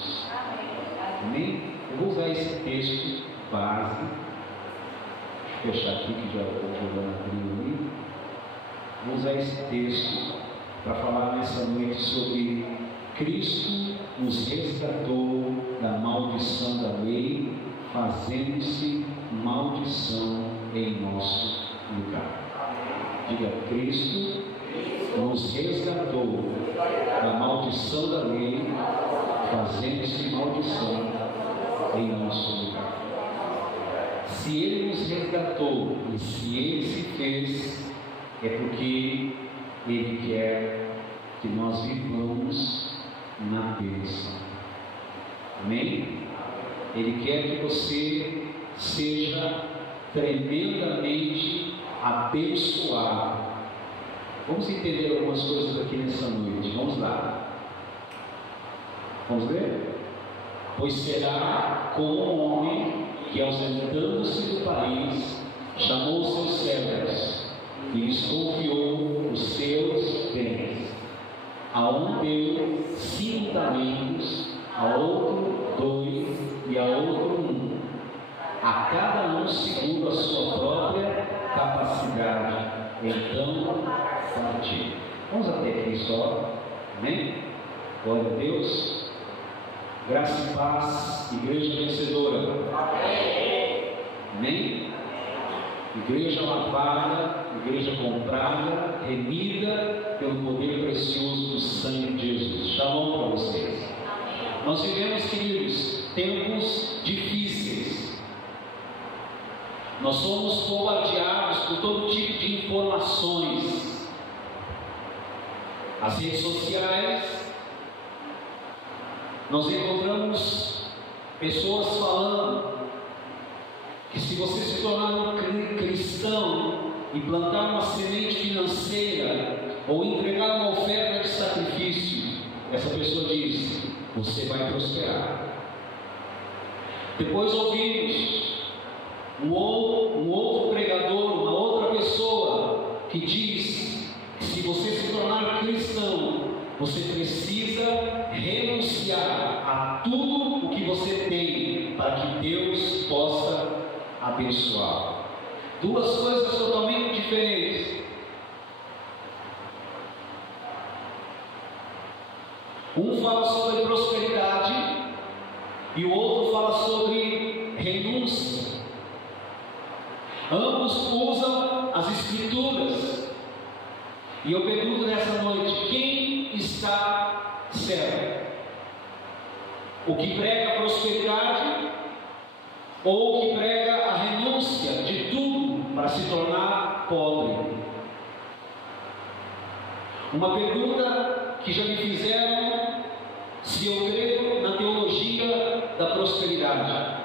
Jesus. Amém? Eu vou usar esse texto base. Deixa eu fechar aqui que já estou jogando ali. Vou usar esse texto para falar nessa noite sobre Cristo nos resgatou da maldição da lei, fazendo-se maldição em nosso lugar. Diga: Cristo nos resgatou da maldição da lei, fazendo-se maldição em nosso lugar. Se Ele nos resgatou e se Ele se fez, é porque Ele quer que nós vivamos na bênção. Amém? Ele quer que você seja tremendamente abençoado. Vamos entender algumas coisas aqui nessa noite. Vamos lá. Vamos ver? Pois será como um homem que, ausentando-se do país, chamou os seus servos e lhes confiou os seus bens. A um deu 5 talentos, a outro 2 e a outro 1, a cada um segundo a sua própria capacidade. Então partiu. Vamos até aqui só. Amém? Glória a Deus. Graça e paz, igreja vencedora. Amém? Igreja lavada, igreja comprada, remida pelo poder precioso do sangue de Jesus. Shalom para vocês. Nós vivemos, queridos, tempos difíceis. Nós somos bombardeados por todo tipo de informações. As redes sociais, nós encontramos pessoas falando que se você se tornar um cristão e plantar uma semente financeira ou entregar uma oferta de sacrifício, essa pessoa diz: você vai prosperar. Depois ouvimos um outro pregador, uma outra pessoa que diz que se você se tornar cristão, você precisa renunciar a tudo o que você tem para que Deus possa abençoar. Duas coisas totalmente diferentes. Um fala sobre prosperidade e o outro fala sobre renúncia. Ambos usam as Escrituras. E eu pergunto nessa noite: quem está certo? O que prega a prosperidade ou o que prega a renúncia de tudo para se tornar pobre? Uma pergunta que já me fizeram: se eu creio na teologia da prosperidade.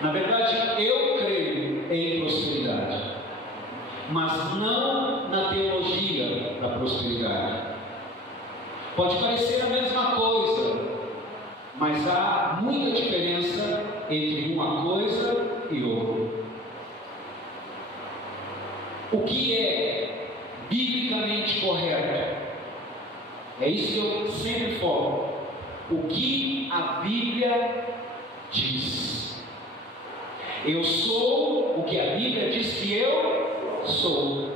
Na verdade, eu creio em prosperidade, mas não na teologia da prosperidade. Pode parecer a mesma coisa, mas há muita diferença entre uma coisa e outra. O que é biblicamente correto? É isso que eu sempre falo. O que a Bíblia diz. Eu sou o que a Bíblia diz que eu sou.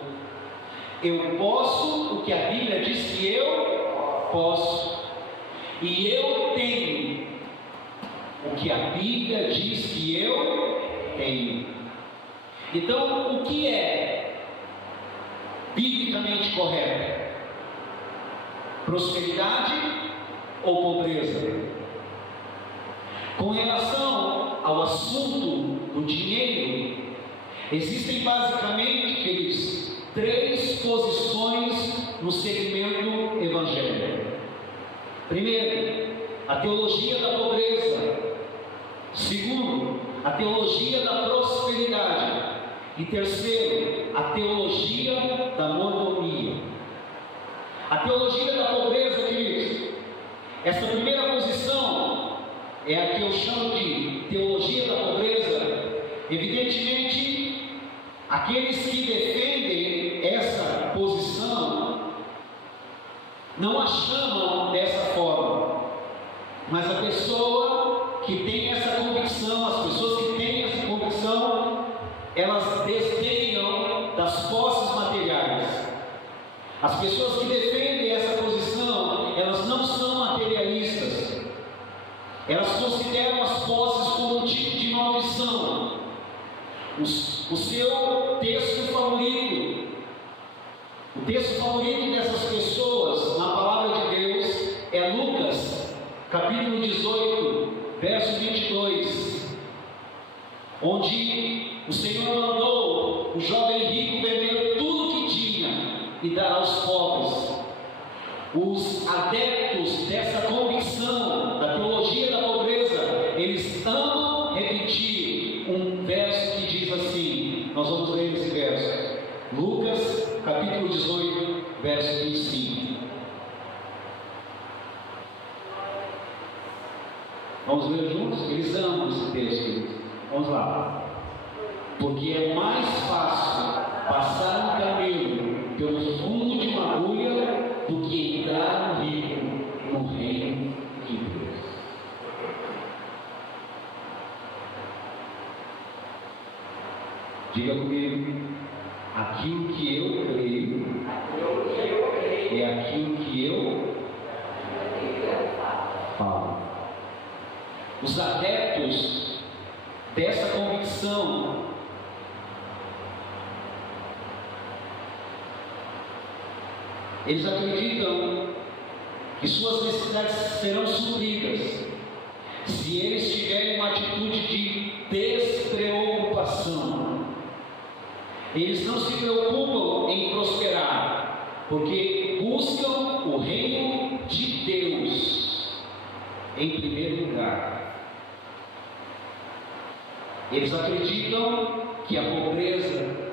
Eu posso o que a Bíblia diz que eu posso. E eu tenho o que a Bíblia diz que eu tenho. Então, o que é biblicamente correto? Prosperidade ou pobreza? Com relação ao assunto do dinheiro, existem basicamente, queridos, 3 posições no segmento evangélico. Primeiro, a teologia da pobreza. Segundo, a teologia da prosperidade. E terceiro, a teologia da mordomia. A teologia da pobreza, queridos, essa primeira posição é a que eu chamo de teologia da pobreza. Evidentemente, aqueles que defendem essa posição não a chamam dessa forma. Mas a pessoa que tem essa convicção, as pessoas que têm essa convicção, elas desdenham das posses materiais. As pessoas que defendem essa posição, elas não são materialistas. Elas consideram as posses como um tipo de maldição. O seu texto favorito, o texto favorito dessas pessoas na palavra de Deus é Lucas, capítulo 18, verso 22, onde o Senhor mandou o jovem rico vender tudo que tinha e dar aos pobres. Os adeptos dessa convicção da teologia da pobreza, eles amam repetir um verso que diz assim. Nós vamos ler esse verso, Lucas capítulo 18, verso 25. Vamos ler juntos? Eles amam esse texto. Vamos lá. Porque é mais fácil passar um camelo pelo fundo de uma agulha do que entrar rico no reino de Deus. Diga comigo, aquilo que eu creio é aquilo que eu falo. Os adeptos dessa convicção eles acreditam que suas necessidades serão supridas se eles tiverem uma atitude de despreocupação. Eles não se preocupam em prosperar, porque buscam o reino de Deus em primeiro lugar. Eles acreditam que a pobreza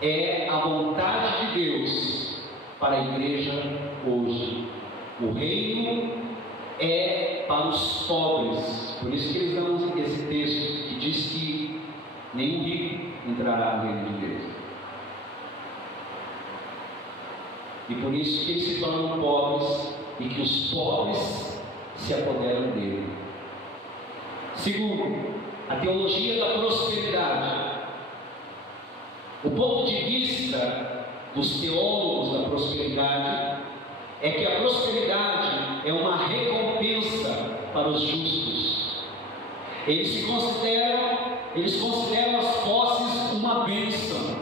é a vontade de Deus para a igreja hoje. O reino é para os pobres. Por isso que eles dão esse texto que diz que nenhum rico entrará no reino de Deus. E por isso que eles se tornam pobres e que os pobres se apoderam dele. Segundo, a teologia da prosperidade. O ponto de vista dos teólogos da prosperidade é que a prosperidade é uma recompensa para os justos. Eles consideram as posses uma bênção.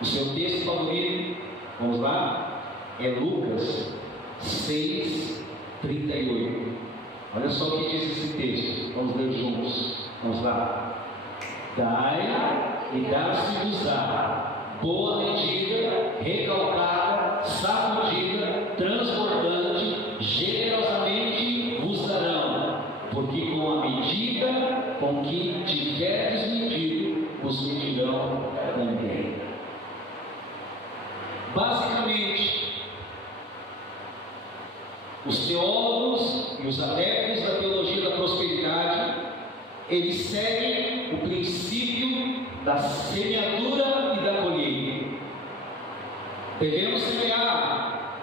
O seu texto favorito, vamos lá, é Lucas 6:38. Olha só o que diz esse texto. Vamos ler juntos. Vamos lá. Dai e dar-se-vos-á, boa medida, recalcada, sacudida, transbordante, generosamente vos darão, porque com a medida com que tiveres medido, vos medirão também. Basicamente, os teólogos e os adeptos da teologia da prosperidade, eles seguem o princípio da semeadura e da colheita. Devemos semear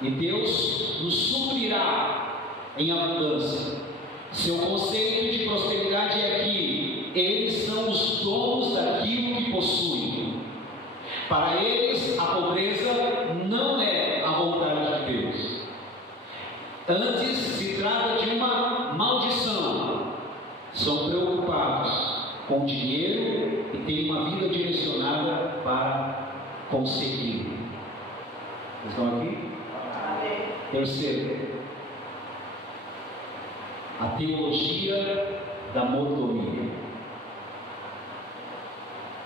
e Deus nos suprirá em abundância. Seu conceito de prosperidade é que eles são os donos daquilo que possuem. Para eles, a pobreza não é a vontade de Deus. Antes se trata de uma maldição. São preocupados com dinheiro e têm uma vida direcionada para conseguir. Estão aqui? Terceiro, a teologia da mordomia.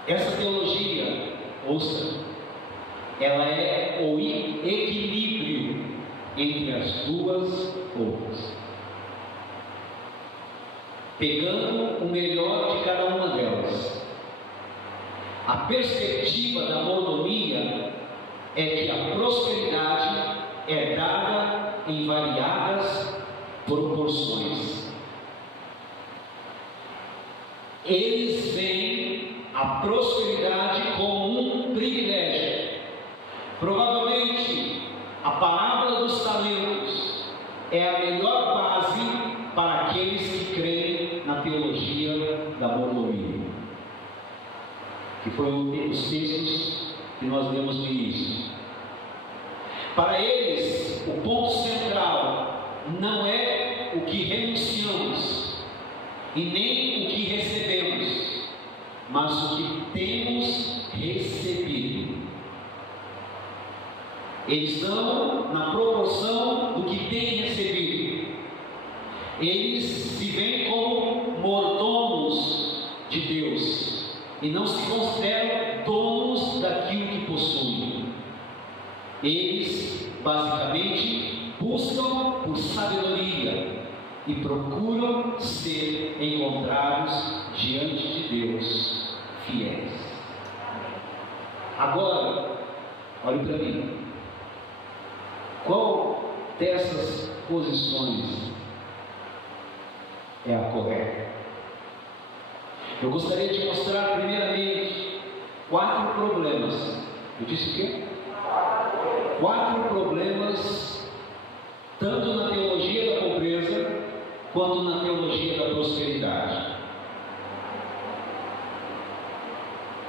Essa teologia, ouça, ela é o equilíbrio entre as duas outras, pegando o melhor de cada uma delas. A perspectiva da mordomia é que a prosperidade é dada em variadas proporções. Eles veem a prosperidade como um privilégio. Provavelmente a parábola dos talentos é a melhor para aqueles que creem na teologia da mordomia, que foi um dos textos que nós lemos no início. Para eles, o ponto central não é o que renunciamos e nem o que recebemos, mas o que temos recebido. Eles dão na proporção do que têm recebido. Eles se veem como mordomos de Deus e não se consideram donos daquilo que possuem. Eles basicamente buscam por sabedoria e procuram ser encontrados diante de Deus fiéis. Agora, olhe para mim. Qual dessas posições é a correta? Eu gostaria de mostrar primeiramente 4 problemas. Eu disse o quê? 4 problemas, tanto na teologia da pobreza quanto na teologia da prosperidade.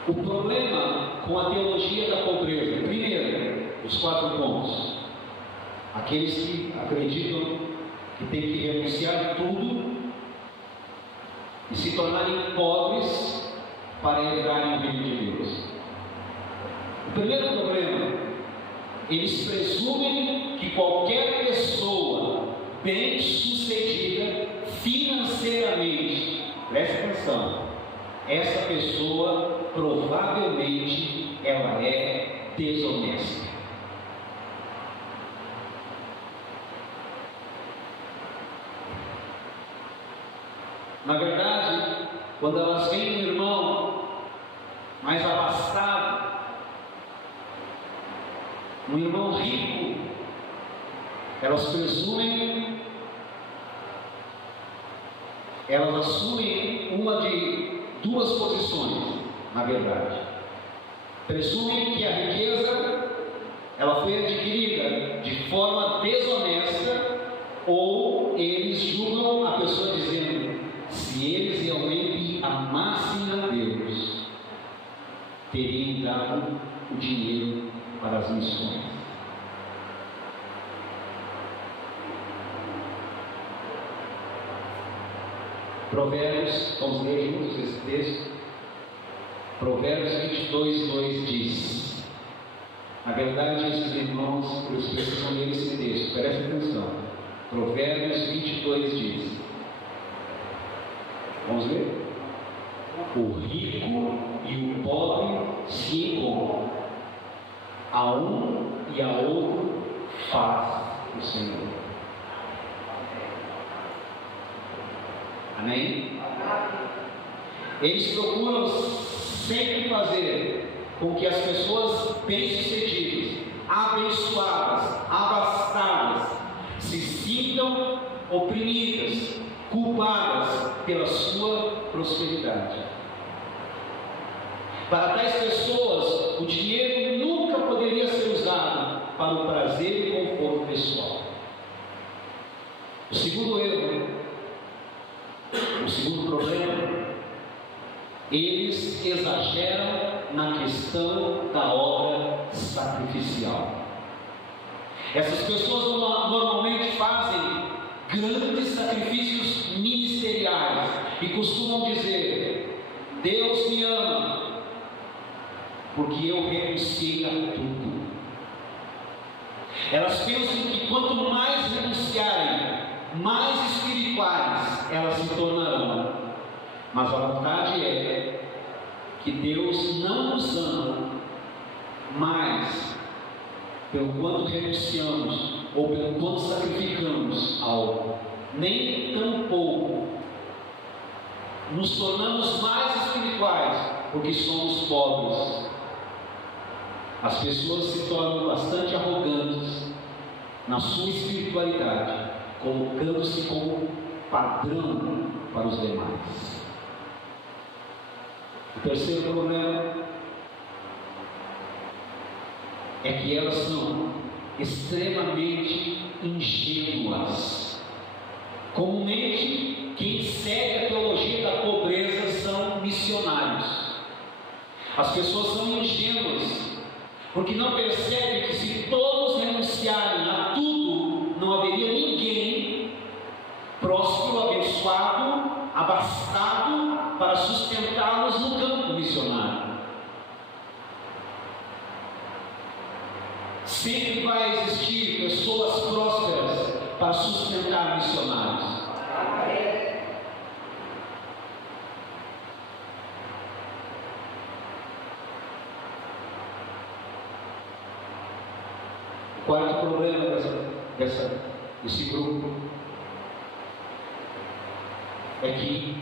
O problema com a teologia da pobreza, primeiro, os 4 pontos. Aqueles que acreditam que tem que renunciar de tudo e se tornarem pobres para herdarem o reino de Deus. O primeiro problema, eles presumem que qualquer pessoa bem-sucedida financeiramente, preste atenção, essa pessoa provavelmente ela é desonesta. Na verdade, quando elas veem um irmão mais abastado, um irmão rico, elas presumem, elas assumem uma de 2 posições, na verdade. Presumem que a riqueza ela foi adquirida de forma desonesta, ou eles julgam a pessoa dizendo: se eles realmente amassem a Deus, teriam dado o dinheiro para as missões. Provérbios, vamos ler juntos esse texto. Provérbios 22:2 diz: na verdade, esses irmãos, eles precisam ler esse texto, preste atenção. Provérbios 22 diz: vamos ver? O rico e o pobre se encontram, a um e a outro faz o Senhor. Amém? Eles procuram sempre fazer com que as pessoas bem-sucedidas, abençoadas, abastadas, se sintam oprimidas, culpadas pela sua prosperidade. Para tais pessoas, o dinheiro nunca poderia ser usado para o prazer e conforto pessoal. O segundo erro, o segundo problema, eles exageram na questão da obra sacrificial. Essas pessoas normalmente fazem grandes sacrifícios ministeriais e costumam dizer: Deus me ama porque eu renunciei a tudo. Elas pensam que quanto mais renunciarem, mais espirituais elas se tornarão. Mas a vontade é que Deus não nos ama mais pelo quanto renunciamos ou pelo quanto sacrificamos algo, nem tampouco nos tornamos mais espirituais porque somos pobres. As pessoas se tornam bastante arrogantes na sua espiritualidade, colocando-se como padrão para os demais. O terceiro problema é que elas são extremamente ingênuas Comumente, quem segue a teologia da pobreza são missionários. As pessoas são ingênuas, porque não percebem que se todos renunciarem a tudo, não haveria ninguém próspero, abençoado, abastado para sustentá-los no campo missionário. Sempre vai existir pessoas prósperas para sustentar missionários. O quarto problema desse grupo é que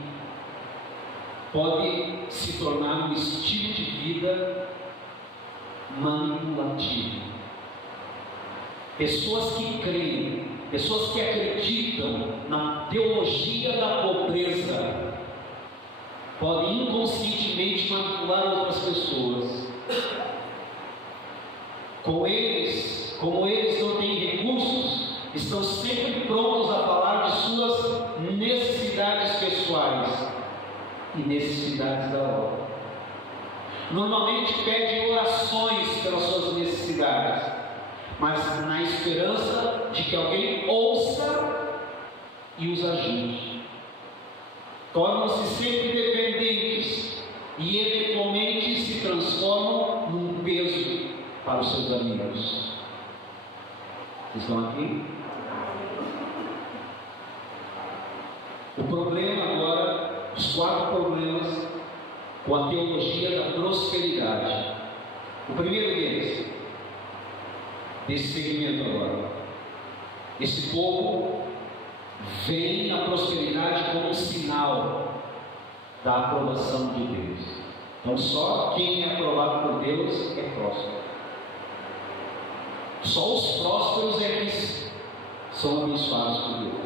pode se tornar um estilo de vida manipulativo. Pessoas que creem, pessoas que acreditam na teologia da pobreza, podem inconscientemente manipular outras pessoas. Como eles não têm recursos, estão sempre prontos a falar de suas necessidades pessoais e necessidades da obra. Normalmente pedem orações pelas suas necessidades, mas na esperança de que alguém ouça e os ajude. Tornam-se sempre dependentes e eventualmente se transformam num peso para os seus amigos. Vocês estão aqui? O problema agora, os 4 problemas com a teologia da prosperidade. O primeiro deles, desse segmento agora, esse povo vê a prosperidade como um sinal da aprovação de Deus. Então só quem é aprovado por Deus é próspero. Só os prósperos é que são abençoados por Deus.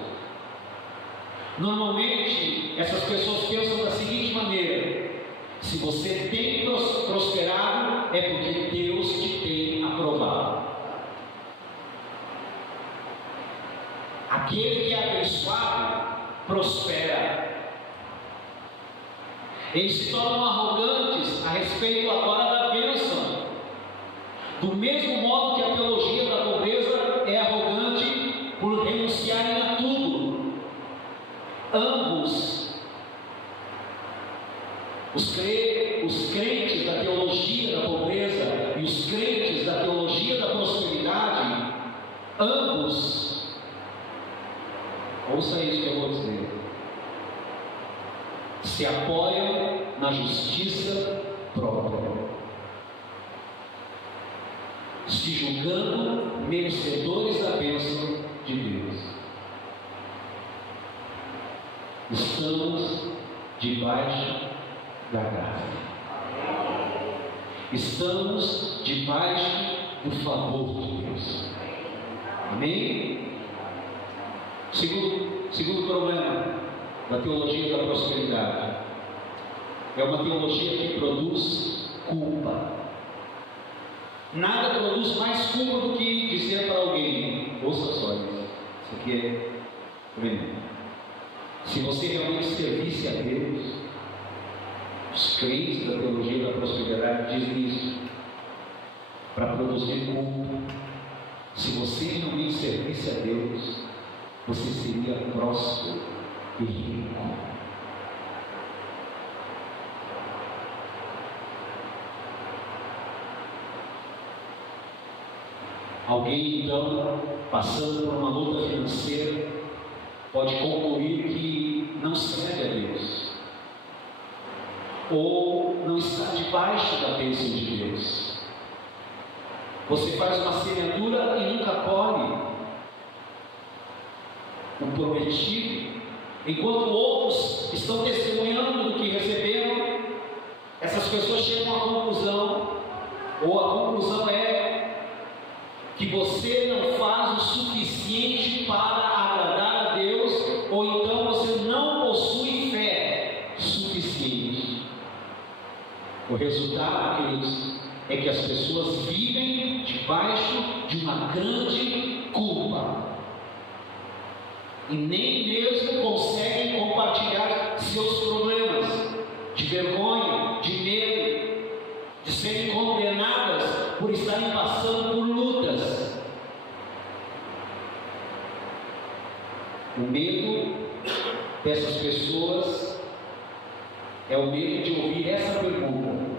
Normalmente essas pessoas pensam da seguinte maneira: se você tem prosperado, é porque Deus te tem aprovado. Aquele que é abençoado prospera. Eles se tornam arrogantes a respeito agora da bênção. Do mesmo modo que a teologia da pobreza é arrogante por renunciarem a tudo. Ambos, os crentes da teologia da pobreza e os crentes da teologia da prosperidade, ambos, ouça isso que eu vou dizer, se apoiam na justiça própria, se julgando merecedores da bênção de Deus. Estamos debaixo da graça. Estamos debaixo do favor de Deus. Amém? Segundo problema da teologia da prosperidade é uma teologia que produz culpa. Nada produz mais culpa do que dizer para alguém: ouça só isso aqui é tremendo. Se você realmente servisse a Deus, os crentes da teologia da prosperidade dizem isso, para produzir culpa. Se você realmente servisse a Deus, você seria próspero e rico. Alguém então, passando por uma luta financeira, pode concluir que não serve a Deus, ou não está debaixo da bênção de Deus. Você faz uma semeadura e nunca colhe o prometido, enquanto outros estão testemunhando do que receberam. Essas pessoas chegam à conclusão, ou a conclusão é que você não faz o suficiente para agradar a Deus, ou então você não possui fé suficiente. O resultado, queridos, é que as pessoas vivem debaixo de uma grande culpa. e nem mesmo conseguem compartilhar seus problemas de vergonha, de medo, de serem condenadas por estarem passando por lutas. O medo dessas pessoas é o medo de ouvir essa pergunta.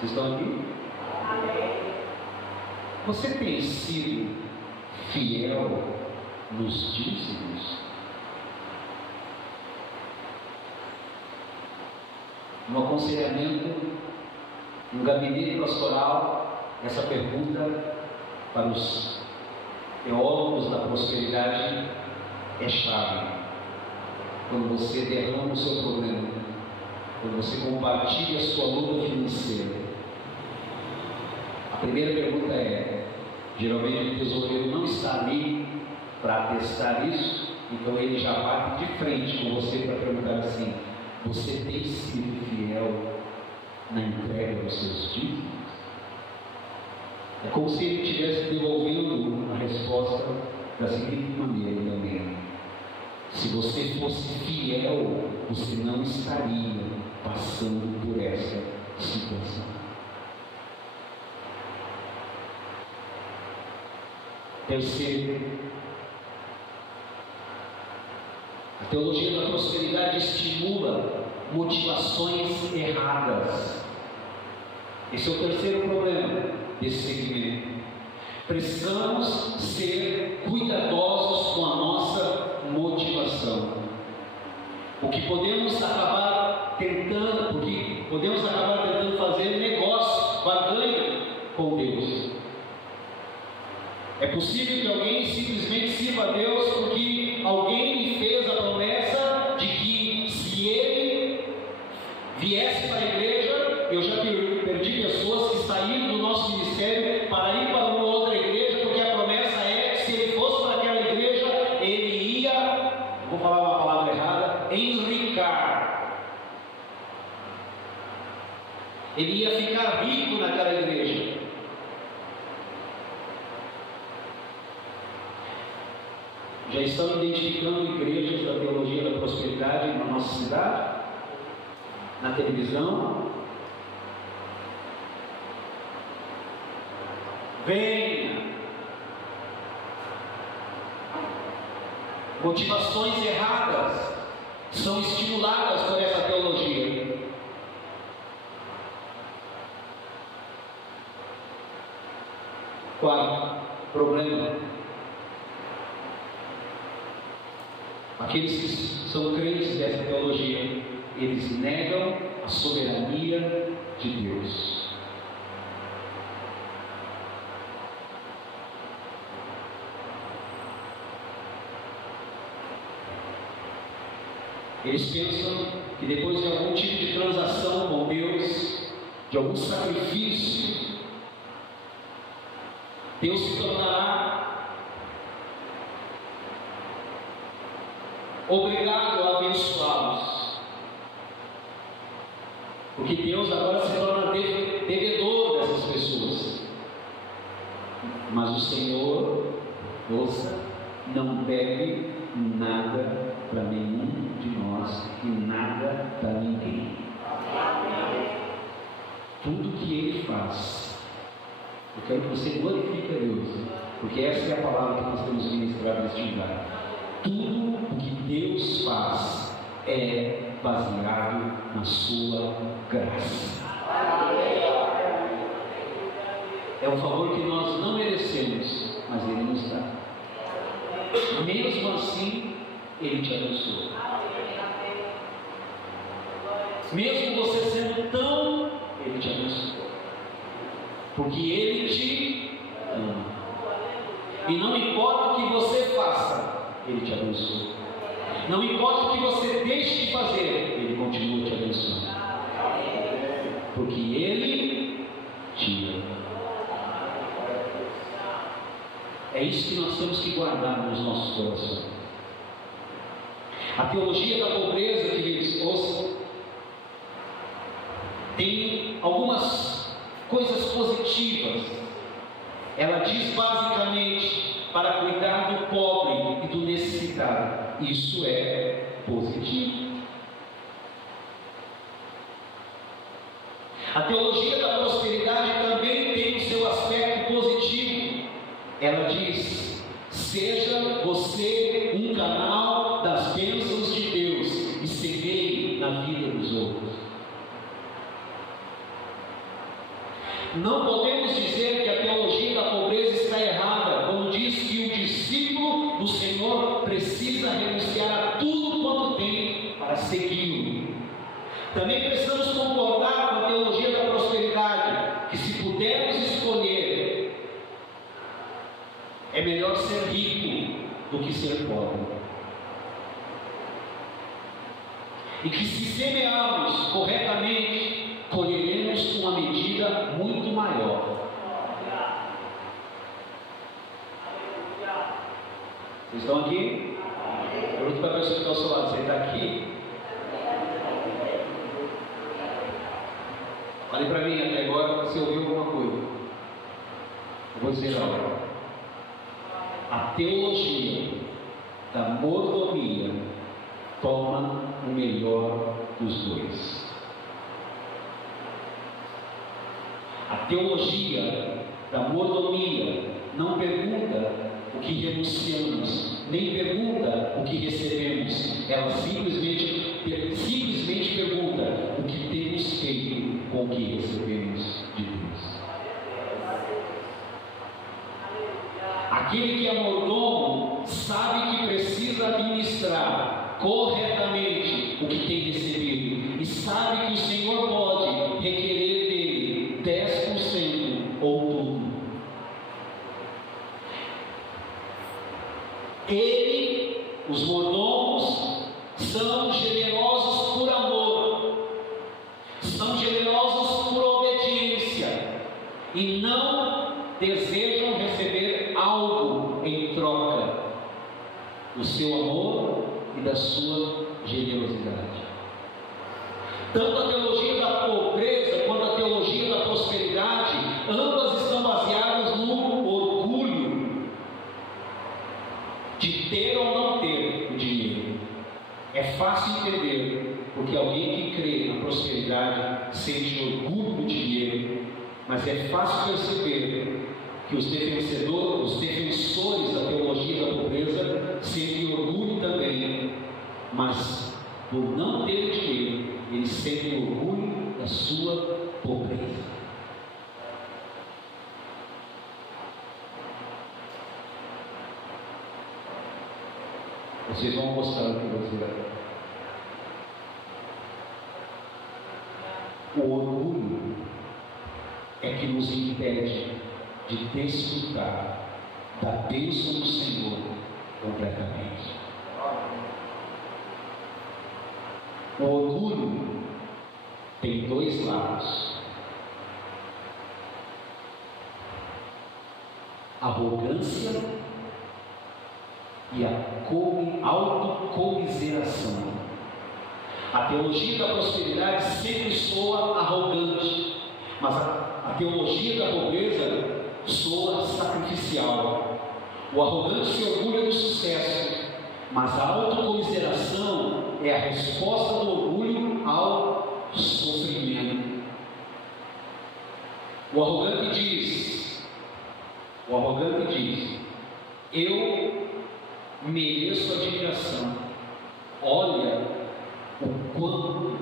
Vocês estão aqui? Amém. Você tem sido fiel nos dízimos? No aconselhamento, no gabinete pastoral, essa pergunta para os teólogos da prosperidade é chave. Quando você derrama o seu problema, quando você compartilha a sua luta financeira, a primeira pergunta é: geralmente o tesoureiro não está ali para testar isso, então ele já bate de frente com você para perguntar assim: você tem sido fiel na entrega dos seus dízimos? É como se ele estivesse devolvendo a resposta da seguinte maneira também: se você fosse fiel, você não estaria passando por essa situação. Terceiro, a teologia da prosperidade estimula motivações erradas. Esse é o terceiro problema desse segmento. Precisamos ser cuidadosos com a nossa motivação. Porque podemos acabar tentando fazer negócio, barganha com Deus. É possível que alguém simplesmente sirva a Deus porque alguém lhe fez a promessa de que se ele viesse para a igreja, eu já perdi pessoas que saíram do nosso ministério para ir para uma outra igreja, porque a promessa é que se ele fosse para aquela igreja, ele ia, vou falar uma palavra errada, enricar. Ele ia ficar rico naquela igreja. Já estão identificando igrejas da teologia da prosperidade na nossa cidade, na televisão. Venha. Motivações erradas são estimuladas por essa teologia. Quarto problema: aqueles que são crentes dessa teologia, eles negam a soberania de Deus. Eles pensam que depois de algum tipo de transação com Deus, de algum sacrifício, Deus se tornará obrigado a abençoá-los, porque Deus agora se torna devedor dessas pessoas. Mas o Senhor, ouça, não deve nada para nenhum de nós e nada para ninguém. Tudo que Ele faz, eu quero que você glorifique a Deus, porque essa é a palavra que nós temos ministrado neste lugar. Tudo o que Deus faz é baseado na sua graça. É um favor que nós não merecemos, mas Ele nos dá. Mesmo assim, Ele te abençoa. Mesmo você sendo tão, Ele te abençoa. Porque Ele te ama. E não importa o que você faça, Ele te abençoa. Não importa o que você deixe de fazer, Ele continua te abençoando. Porque Ele te ama. É isso que nós temos que guardar nos nossos corações. A teologia da pobreza, queridos, ouçam, tem algumas coisas positivas. Ela diz basicamente para cuidar do pobre e do necessitado. necessitada. Isso é positivo. A teologia da prosperidade também tem o seu aspecto positivo. Ela diz: seja você um canal das bênçãos de Deus e semeie na vida dos outros. Não podemos dizer que a teologia da pobreza está errada quando diz que o discípulo do Senhor precisa renunciar a tudo quanto tem para segui-lo. Também precisamos concordar com a teologia da prosperidade, que se pudermos escolher, é melhor ser rico do que ser pobre. E que se semearmos corretamente, colheremos uma medida muito maior. Vocês estão aqui? Pergunta para a pessoa que está ao seu lado: você está aqui? Fale para mim até agora se ouviu alguma coisa. Eu vou dizer agora. A teologia da mordomia toma o melhor dos dois. A teologia da mordomia não pergunta o que renunciamos, nem pergunta o que recebemos. Ela simplesmente pergunta o que temos feito com o que recebemos de Deus. Aquele que é mordomo sabe que precisa administrar corretamente o que tem recebido e sabe que o Senhor pode requerer dele 10% ou tudo. Os mordomos, são generosos por amor, são generosos por obediência e não desejam receber algo em troca do seu amor e da sua generosidade. Tanto a teologia da pobreza quanto a teologia da prosperidade, ambas estão baseadas no orgulho de ter ou não ter o dinheiro. É fácil entender, porque alguém que crê na prosperidade sente orgulho do dinheiro, mas é fácil perceber que os defensores da teologia da pobreza sentem orgulho também, mas por não ter dinheiro, eles sentem orgulho da sua pobreza. Vocês vão gostar do que eu vou dizer agora. O orgulho é que nos impede de desfrutar da bênção do Senhor completamente. O orgulho tem dois lados: arrogância e a autocomiseração. A teologia da prosperidade sempre soa arrogante, mas a teologia da pobreza soa sacrificial. O arrogante se orgulha do sucesso, mas a autocomiseração é a resposta do orgulho ao sofrimento. O arrogante diz: eu mereço admiração, olha o quanto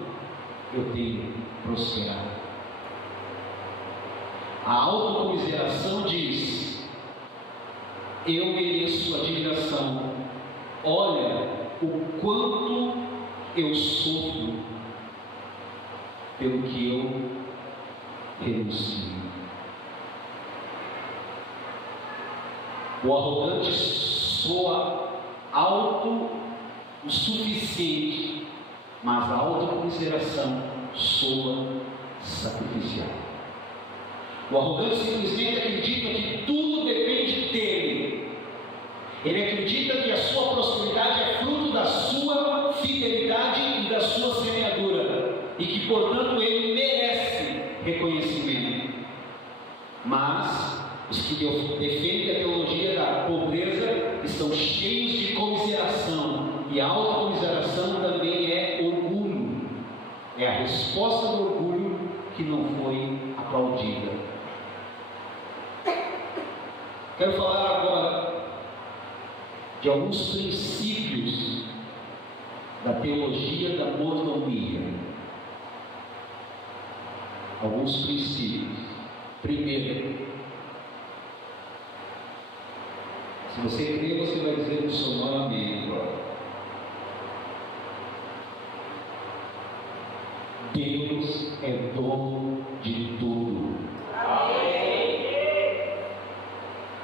eu tenho prosperado. A autocomiseração diz: eu mereço admiração, olha o quanto eu sofro pelo que eu renuncio. O arrogante soa autossuficiente, mas a autocomiseração soa sacrificial. O arrogante simplesmente acredita que tudo depende dele. Ele acredita que a sua prosperidade é fruto da sua fidelidade e da sua semeadura, e que, portanto, ele merece reconhecimento. Mas os que defendem a teologia da pobreza estão cheios de comiseração E a autocomiseração também é orgulho. É a resposta do orgulho que não foi aplaudida. Quero falar agora de alguns princípios da teologia da mordomia. Alguns princípios. Primeiro, se você crer, você vai dizer o seu nome agora. Deus é dono de tudo. Amém.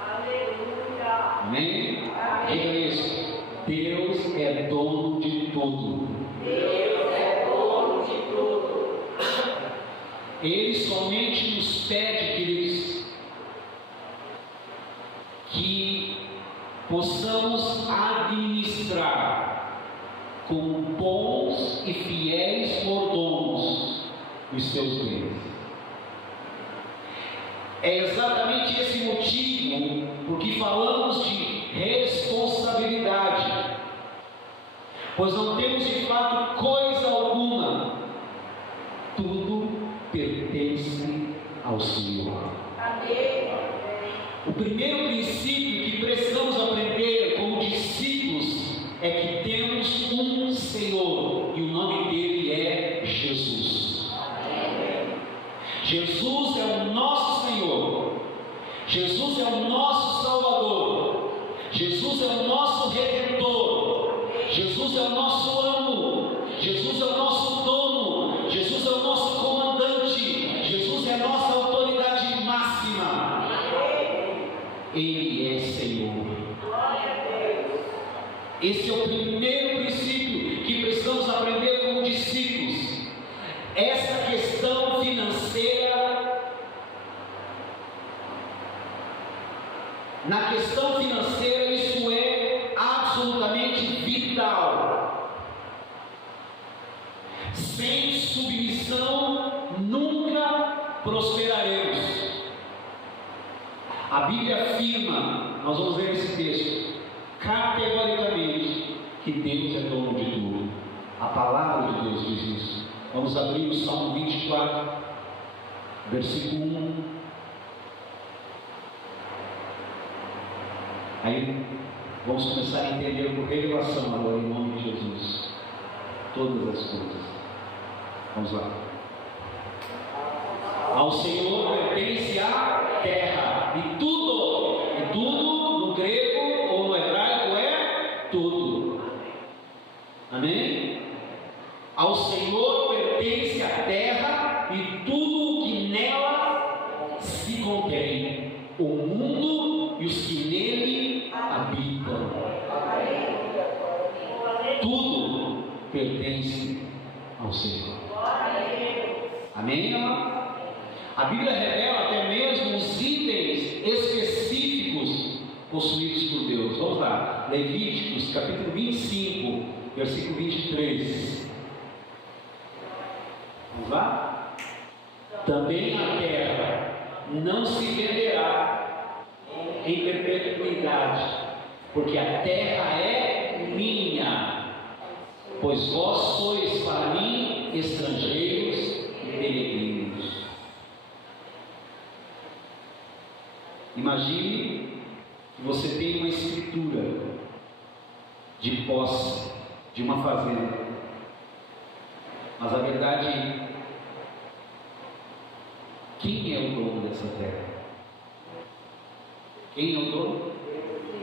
Aleluia. Amém? Amém. Diga isso. Deus é dono de tudo. Deus é dono de tudo. Ele somente nos pede, queridos, que possamos administrar como bons e fiéis mordomos os seus bens. É exatamente esse motivo porque falamos de responsabilidade, pois não temos de fato coisa alguma, tudo pertence ao Senhor. Amém. O primeiro princípio que precisamos aprender como discípulos é que temos um Senhor e o nome dele é Jesus. Jesus é o nosso Senhor, Jesus é o nosso Salvador, Jesus é o nosso Redentor, Jesus é o nosso amo, Jesus é o nosso dono, Jesus é o nosso comandante, Jesus é a nossa autoridade máxima. Ele é Senhor. Esse é o primeiro princípio que precisamos aprender como discípulos. Essa questão financeira, na questão financeira, isso é absolutamente vital. Sem submissão nunca prosperaremos. A Bíblia afirma, nós vamos ler esse texto, categoricamente, que Deus é dono de tudo. A palavra de Deus diz isso. Vamos abrir o Salmo 24, versículo 1. Aí vamos começar a entender por revelação agora, em nome de Jesus, todas as coisas. Vamos lá. Ao Senhor pertence a terra e tudo no grego ou no hebraico é tudo. Amém? Ao Senhor pertence a terra e tudo o que nela se contém, o mundo e os que nele habitam. Tudo pertence ao Senhor. Amém, amado? A Bíblia revela até mesmo os itens específicos possuídos por Deus. Vamos lá, Levíticos capítulo 25, versículo 23. Vamos lá? Também a terra não se venderá em perpetuidade, porque a terra é minha, pois vós sois para mim estrangeiros e peregrinos. Imagine que você tem uma escritura de posse de uma fazenda, mas a verdade, quem é o dono dessa terra? Quem é o dono?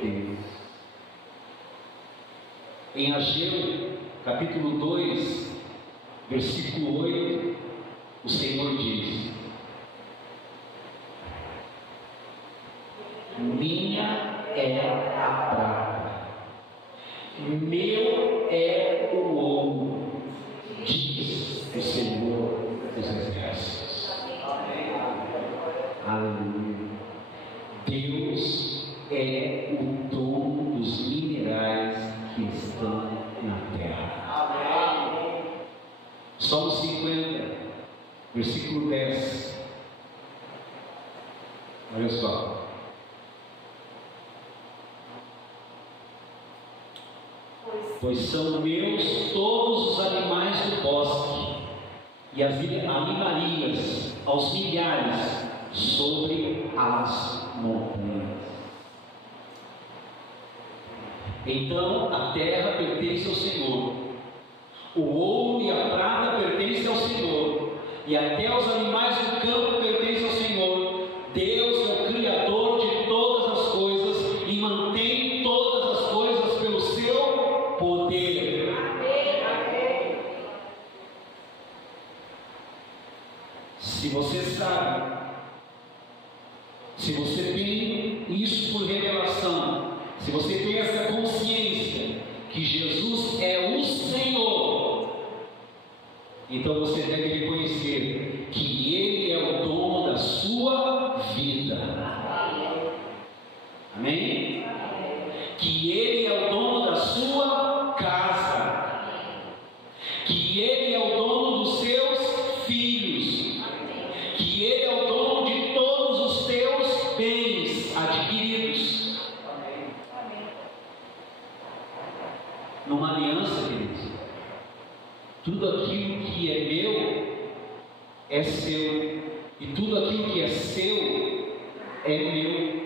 Deus. Em Ageu, capítulo 2, versículo 8, o Senhor diz: minha é a prata, meu é o ouro, diz o Senhor dos Exércitos. Aleluia. Deus é o dono dos minerais que estão na terra. Salmo 50, versículo 10. Olha só. Pois pois são meus todos os animais do bosque, e as animarias aos milhares sobre as montanhas. Então a terra pertence ao Senhor, o ouro e a prata pertencem ao Senhor, e até os animais do campo pertencem ao Senhor. Deus é o Criador de todas as coisas e mantém todas as coisas pelo seu poder. Amém. Se você sabe, se você tem isso por revelação, se você tem essa consciência que Jesus é o Senhor, então você deve reconhecer que Ele é o dono da sua vida. Amém? Que Ele é o dono da sua casa, que Ele é o dono dos seus filhos, que Ele é o dono de todos os teus bens adquiridos. Numa aliança, queridos, tudo aquilo que é meu é seu, e tudo aquilo que é seu é meu.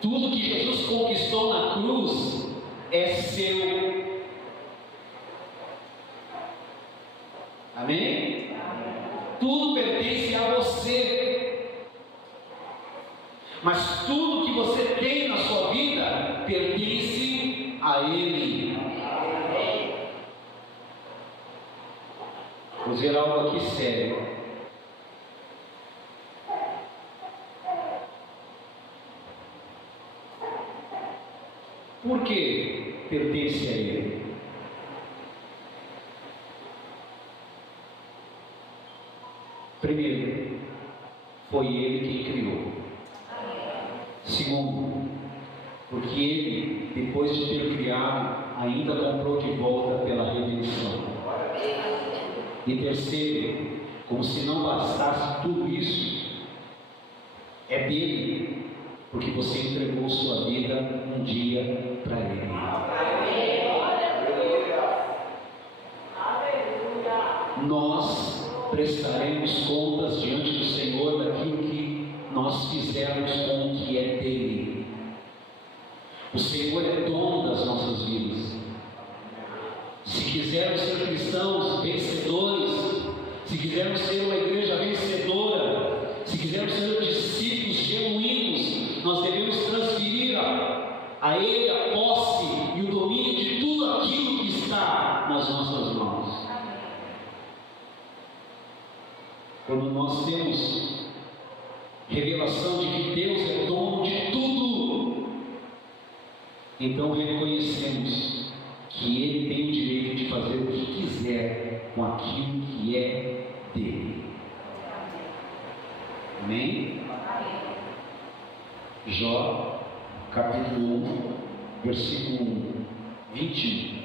Tudo que Jesus conquistou na cruz é seu. Amém? Tudo pertence a você. Mas tudo que você tem na sua vida pertence a Ele. Vou dizer algo aqui sério. Por que pertence a Ele? Primeiro, foi Ele quem criou. Segundo, porque Ele, depois de ter criado, ainda comprou de volta pela redenção. E terceiro, como se não bastasse tudo isso, é dele, porque você entregou sua vida um dia para Ele. Nós prestaremos contas diante do Senhor daquilo que nós fizermos com o que é dele. O Senhor é dono das nossas vidas. Se quisermos ser cristãos vencedores, se quisermos ser uma igreja vencedora, se quisermos ser discípulos genuínos, nós devemos transferir a Ele a posse e o domínio de tudo aquilo que está nas nossas mãos. Quando nós temos revelação de que Deus é dono de tudo, então reconhecemos que Ele tem o direito de fazer o que quiser com aquilo que é dele. Amém? Jó, capítulo 1, versículo 21.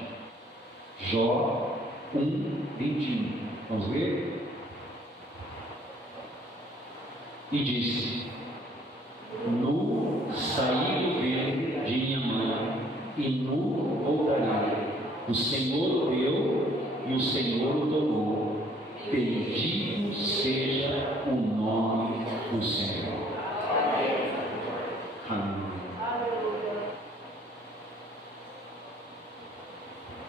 Jó 1, 21. Vamos ver? E disse: nu saí do ventre de minha mãe, e nu voltarei. O Senhor o deu e o Senhor o tomou. Bendito seja o nome do Senhor. Amém.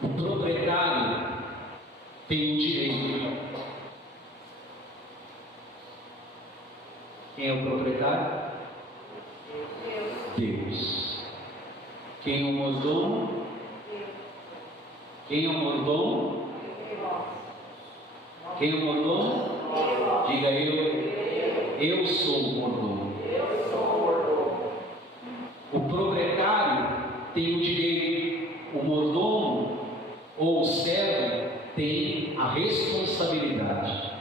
O proprietário tem o direito. Quem é o proprietário? Deus. Quem é o mordomo? Quem é o mordomo? Quem é o mordomo? Diga eu sou o mordomo. O proprietário tem o direito, o mordomo ou o servo tem a responsabilidade.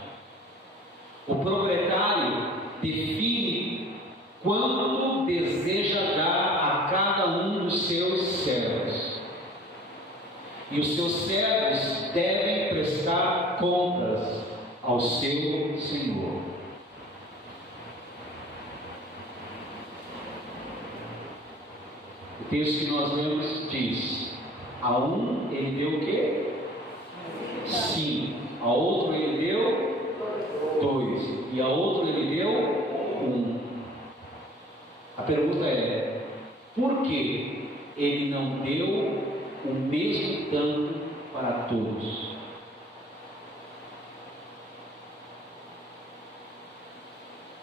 O proprietário define quanto deseja dar a cada um dos seus servos. E os seus servos devem prestar contas ao seu Senhor. O texto que nós lemos diz: a um ele deu o quê? 5. A outro ele deu 2. E a outro ele deu 1. A pergunta é: por que ele não deu o mesmo tanto para todos?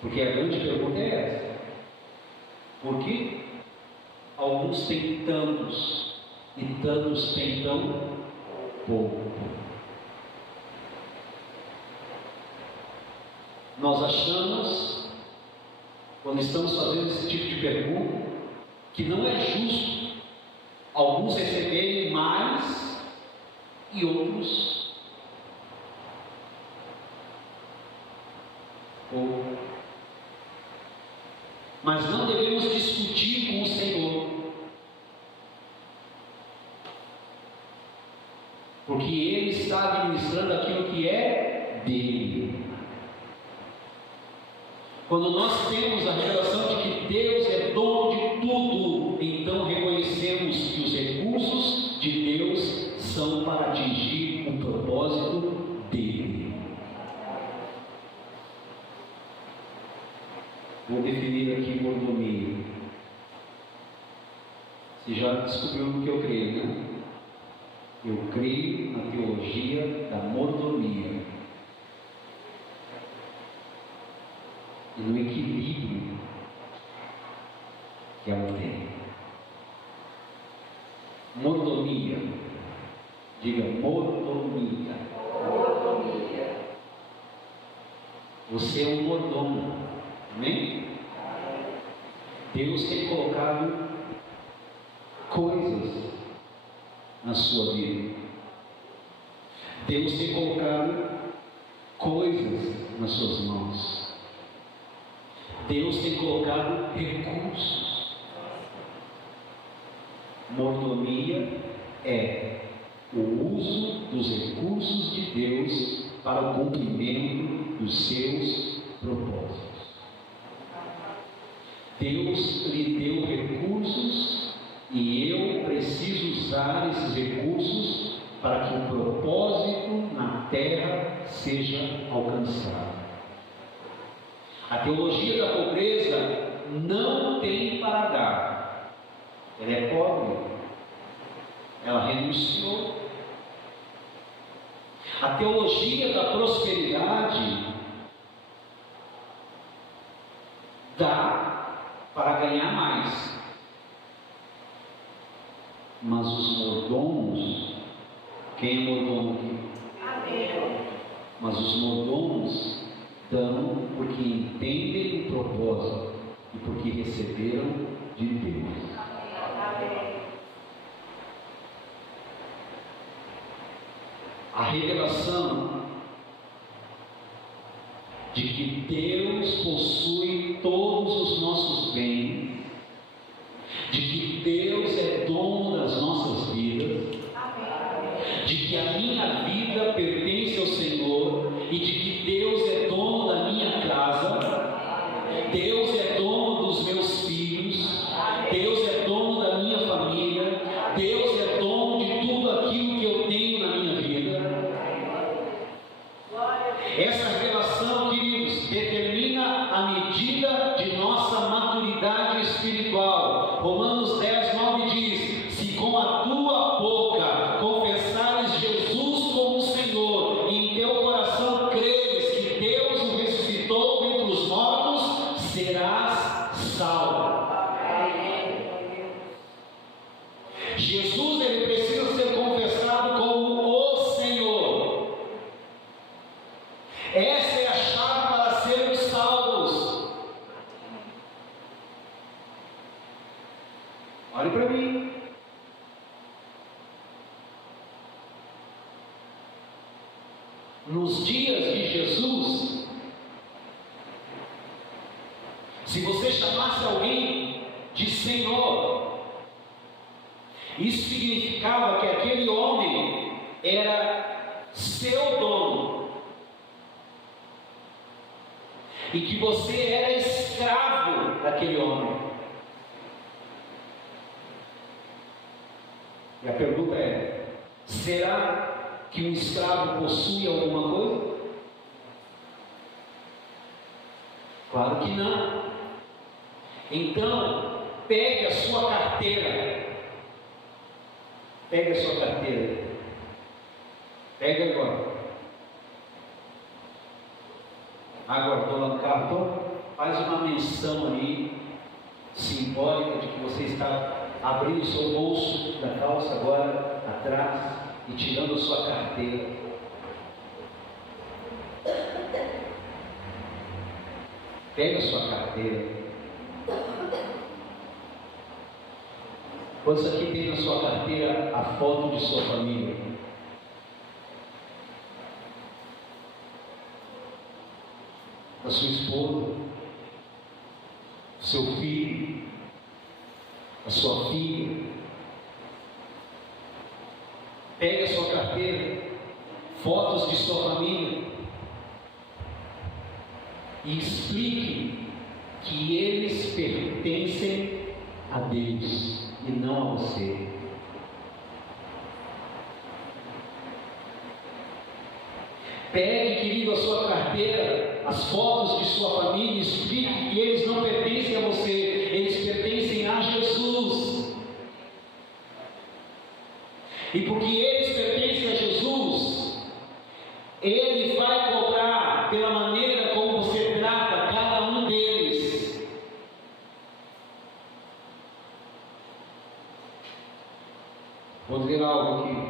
Porque a grande pergunta é essa: por que alguns têm tantos e tantos têm tão pouco? Nós achamos, quando estamos fazendo esse tipo de pergunta, que não é justo alguns receberem mais e outros pouco. Mas não devemos discutir com o Senhor, porque Ele está administrando aquilo que é dele. Quando nós temos a revelação de que Deus é dono de tudo, então reconhecemos que os recursos de Deus são para atingir o propósito dele. Vou definir aqui mordomia. Você já descobriu o que eu creio, né? Eu creio na teologia da mordomia e no equilíbrio que ela tem. Mordomia. Diga mordomia. Mordomia. Você é um mordomo. Amém? Deus tem colocado coisas na sua vida. Deus tem colocado coisas nas suas mãos. Deus tem colocado recursos. Mordomia é o uso dos recursos de Deus para o cumprimento dos seus propósitos. Deus lhe deu recursos e eu preciso usar esses recursos para que o propósito na terra seja alcançado. A teologia da pobreza não tem para dar. Ela é pobre. Ela renunciou. A teologia da prosperidade dá para ganhar mais. Mas os mordomos, quem é mordomo aqui? Amém. Mas os mordomos dão porque entendem o propósito e porque receberam de Deus. Amém. A revelação de que Deus possui todos os nossos bens, de que Deus é dono das nossas vidas, de que a minha vida pertence ao Senhor e de que Deus é dono da minha casa, Deus é dono dos meus filhos, Deus é dono da minha família, Deus é dono de tudo aquilo que eu tenho na minha vida. Essa revelação, queridos, determina a medida de nossa maturidade espiritual. Romanos 10:9 diz: se com a tua boca confessares Jesus como Senhor e em teu coração creres que Deus o ressuscitou dentre os mortos, serás salvo. Jesus, ele precisa ser confessado como o Senhor. Essa é a chave para sermos salvos. Olhe para mim. Nos dias de Jesus, se você chamasse alguém de Senhor, isso significava que aquele homem era seu dono e que você era escravo daquele homem. E a pergunta é: será que um escravo possui alguma coisa? Claro que não. Então, pegue a sua carteira. Pegue a sua carteira. Pegue agora. Aguardou lá no cartão? Faz uma menção ali, simbólica, de que você está abrindo o seu bolso da calça agora, atrás, e tirando a sua carteira. Pegue a sua carteira. Quantos aqui tem na sua carteira a foto de sua família? Da sua esposa, seu filho, a sua filha? Pegue a sua carteira, fotos de sua família, e explique que eles pertencem a Deus e não a você. Pegue, querido, a sua carteira, as fotos de sua família, e explique que eles não pertencem a você, eles pertencem a Jesus. E porque eles pertencem a Jesus, Ele vai cobrar pela maneira como você trata cada um deles. Vou dizer algo aqui.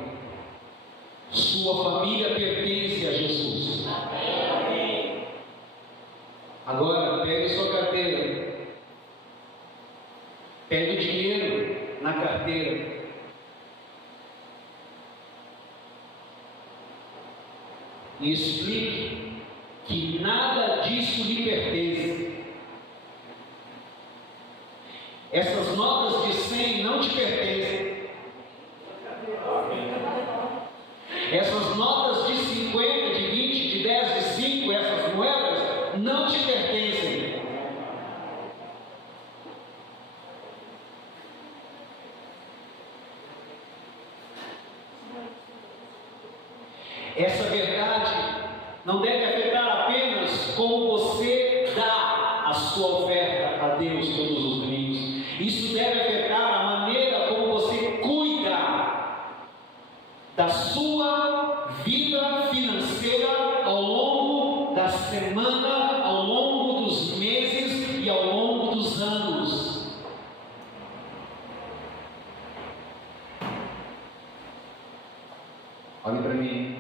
Sua família pertence a Jesus. Amém. Agora, pegue sua carteira. Pegue o dinheiro na carteira. E explique que nada disso lhe pertence. Essas notas de 100 não te pertencem. Essas notas de 50, de 20, de 10, de 5, essas moedas não te pertencem. Essa verdade não deve afetar apenas como você dá a sua oferta a Deus todos os domingos. Isso deve afetar a maneira como você cuida da sua vida financeira ao longo da semana, ao longo dos meses e ao longo dos anos. Olhe para mim.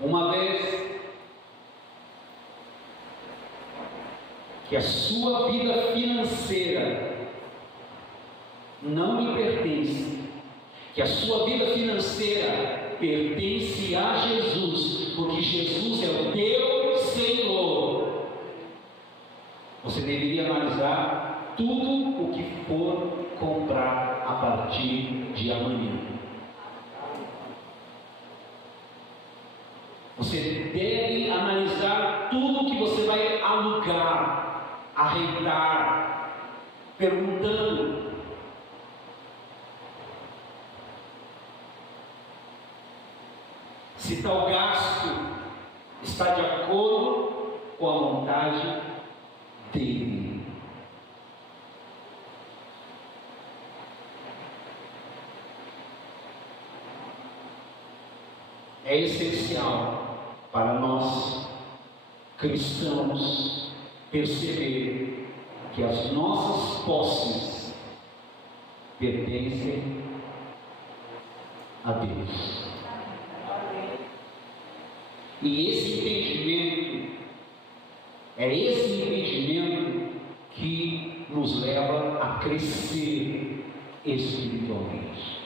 Uma vez que a sua vida financeira não lhe pertence, que a sua vida financeira pertence a Jesus, porque Jesus é o teu Senhor, você deveria analisar tudo o que for comprar a partir de amanhã. Você deve analisar tudo que você vai alugar, arrendar, perguntando: se tal gasto está de acordo com a vontade dele. É essencial para nós cristãos perceber que as nossas posses pertencem a Deus. E esse entendimento que nos leva a crescer espiritualmente.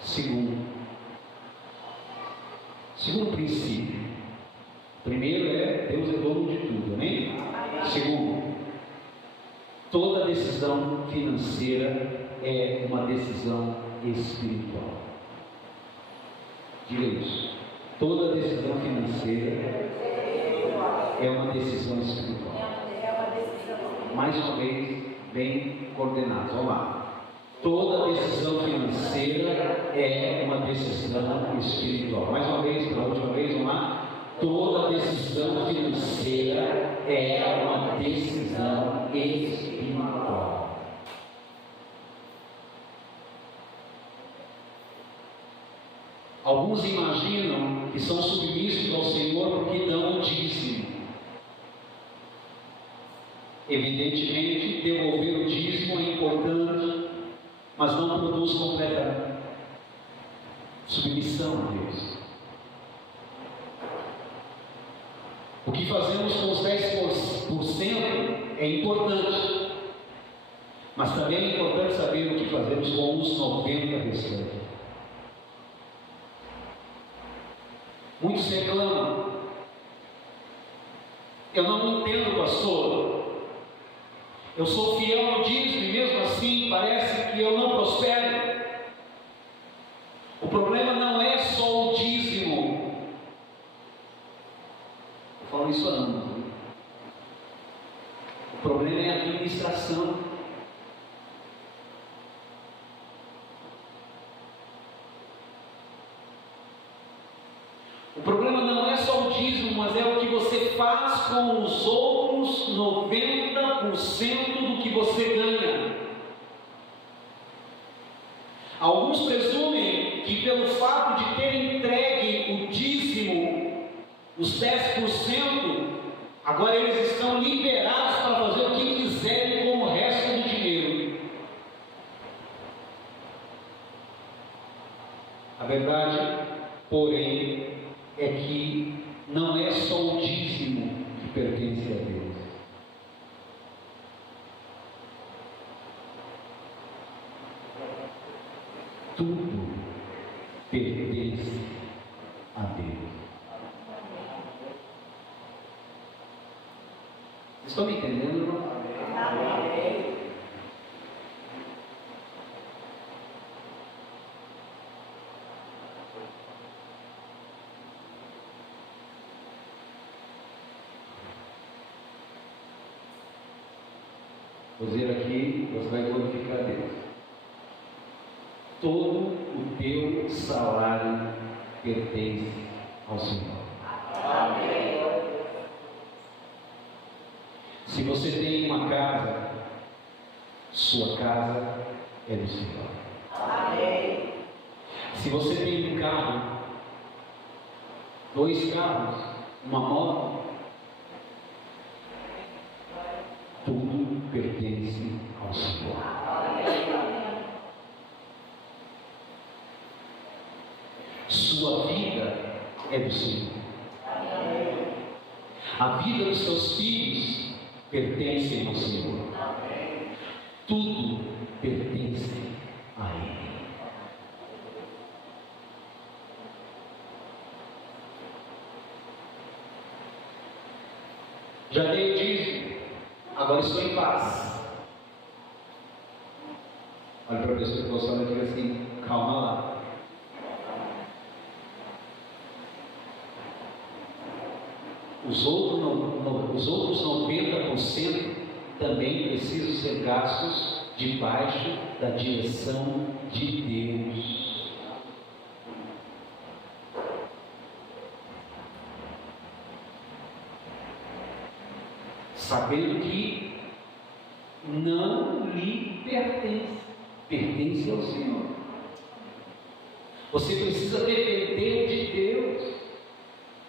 Segundo princípio. Primeiro Deus é dono de tudo, amém? Segundo, toda decisão financeira é uma decisão espiritual. Diga isso. Toda decisão financeira é uma decisão espiritual. Mais uma vez, bem coordenado. Vamos lá. Toda decisão financeira é uma decisão espiritual. Mais uma vez, pela última vez, vamos lá. Toda decisão financeira é uma decisão espiritual. Alguns imaginam que são submissos ao Senhor porque dão o dízimo. Evidentemente, devolver o dízimo é importante, mas não produz completa submissão a Deus. O que fazemos com os 10% é importante, mas também é importante saber o que fazemos com os 90% restantes. Muitos reclamam: eu não entendo, pastor, eu sou fiel no dízimo e mesmo assim parece que eu não prospero. O problema não é só o dízimo. Eu falo isso há anos. O problema é a administração. O problema não é só o dízimo, mas é o que você faz com os outros 90% do que você ganha. Alguns presumem que pelo fato de ter entregue o dízimo, os 10%, agora eles estão liberados para fazer o que quiserem com o resto do dinheiro. A verdade, porém, é que não é só o dízimo que pertence a Deus. Tudo pertence a Deus. Estão me entendendo, irmão? Amém. Vou dizer aqui, você vai glorificar a Deus. Todo o teu salário pertence ao Senhor. Amém. Se você tem uma casa, sua casa é do Senhor. Amém. Se você tem um carro, 2 carros, uma moto, tudo pertence ao Senhor. Sua vida é do Senhor. A vida dos seus filhos pertence ao Senhor. Tudo pertence a Ele. Já dei o dízimo, agora estou em paz. Olha para a pessoa que está falando aqui assim: calma lá. Os outros 90% também precisam ser gastos debaixo da direção de Deus. Sabendo que não lhe pertence ao Senhor. Você precisa depender de Deus,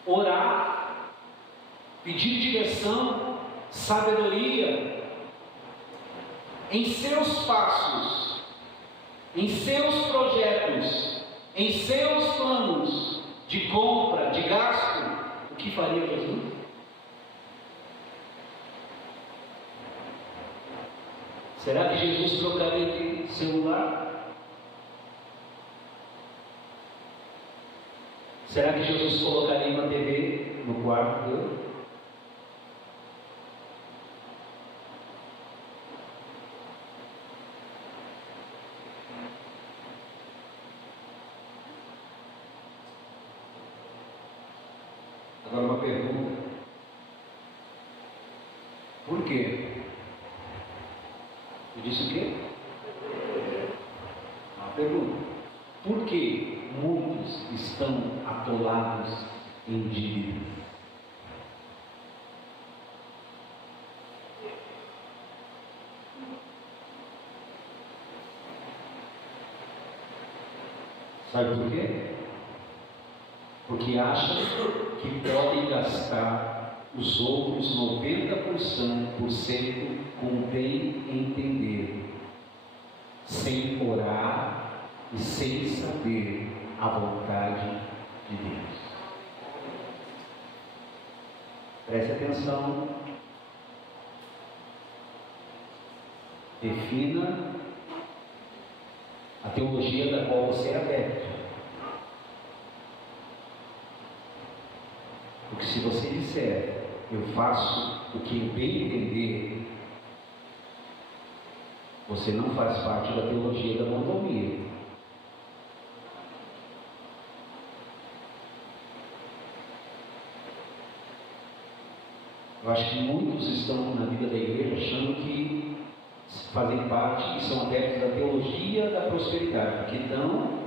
orar, pedir direção, sabedoria em seus passos, em seus projetos, em seus planos de compra, de gasto. O que faria Jesus? Será que Jesus trocaria de celular? Será que Jesus colocaria uma TV no quarto dele? Agora uma pergunta: por quê? Eu disse o quê? Pergunta: por que muitos estão atolados em dívidas? Sabe por quê? Porque acham que podem gastar os outros 90% com bem entender, sem orar e sem saber a vontade de Deus. Preste atenção. Defina a teologia da qual você é adepto. Porque se você disser, eu faço o que eu bem entender, você não faz parte da teologia da mordomia. Eu acho que muitos estão na vida da igreja achando que fazem parte e são adeptos da teologia da prosperidade, porque não,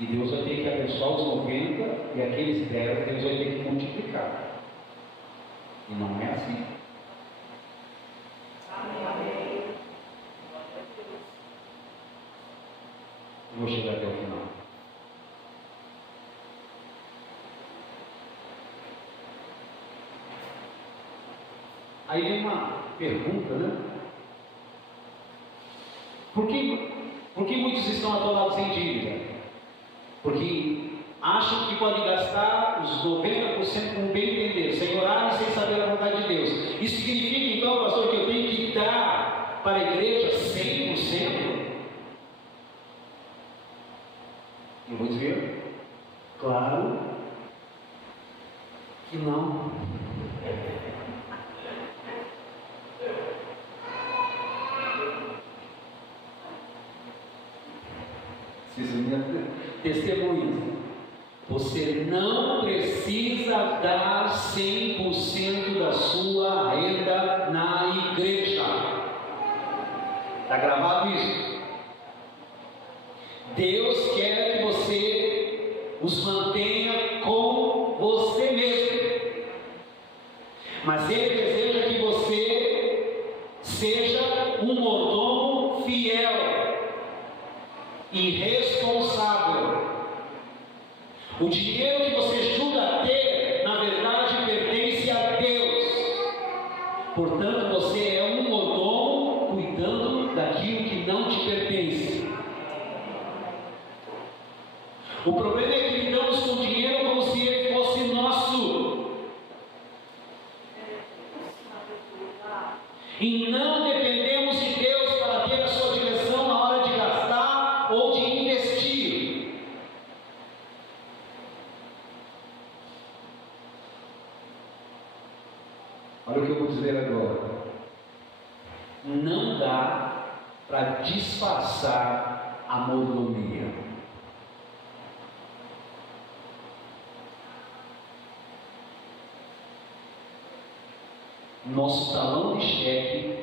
e Deus vai ter que abençoar os 90 e aqueles 10 Deus vai ter que multiplicar. E não é assim. Amém. Eu vou chegar até o final. Aí vem uma pergunta, né? Por que muitos estão atolados em dívida? Porque acham que podem gastar os 90% com bem entender, sem orar e sem saber a vontade de Deus. Isso significa então, pastor, que eu tenho que dar para a igreja 100%? Eu vou dizer, claro que não. Testemunhas. Você não precisa dar 100% da sua renda na igreja. Está gravado isso? Deus quer que você os mantenha com você mesmo. Mas Ele deseja que você seja um mordomo fiel e responsável. O dinheiro que você julga ter, na verdade, pertence a Deus. Portanto, você é um mordomo cuidando daquilo que não te pertence. O problema é que lidamos com o dinheiro como se ele fosse nosso. E não dependemos de Deus para ter a sua direção na hora de gastar ou de investir. Olha o que eu vou dizer agora. Não dá para disfarçar a mordomia. Nosso talão de cheque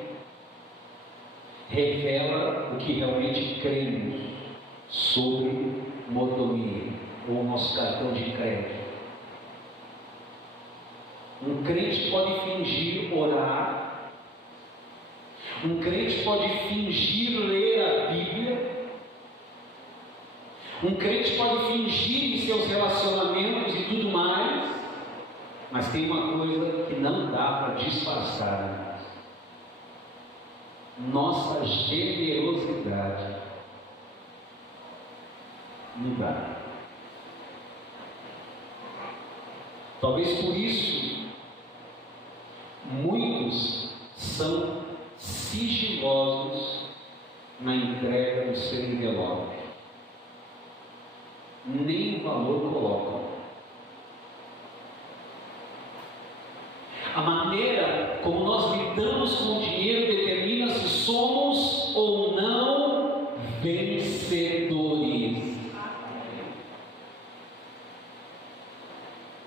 revela o que realmente cremos sobre mordomia, ou nosso cartão de crédito. Um crente pode fingir orar, um crente pode fingir ler a Bíblia, um crente pode fingir em seus relacionamentos e tudo mais, mas tem uma coisa que não dá para disfarçar: nossa generosidade. Não dá. Talvez por isso muitos são sigilosos na entrega do seu envelope, nem valor colocam. A maneira como nós lidamos com o dinheiro determina se somos ou não vencedores.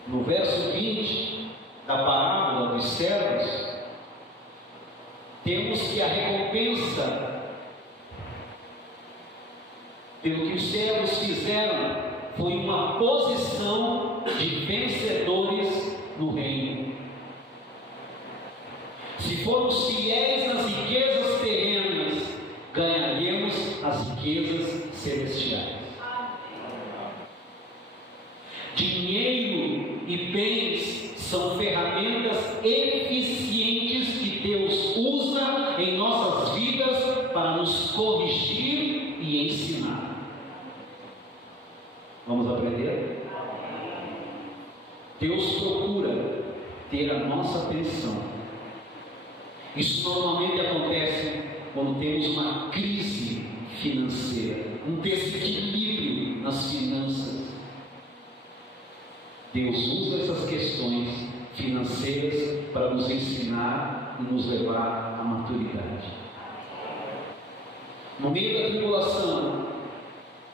No verso 20 da parábola dos servos, temos que a recompensa pelo que os servos fizeram, foi uma posição de vencedores no reino. Se formos fiéis nas riquezas terrenas, ganharemos as riquezas celestiais. Dinheiro e bens são ferramentas eficientes que Deus usa em nossas vidas para nos corrigir e ensinar. Vamos aprender? Deus procura ter a nossa atenção. Isso normalmente acontece quando temos uma crise financeira, um desequilíbrio nas finanças. Deus usa essas questões financeiras para nos ensinar e nos levar à maturidade. No meio da tribulação,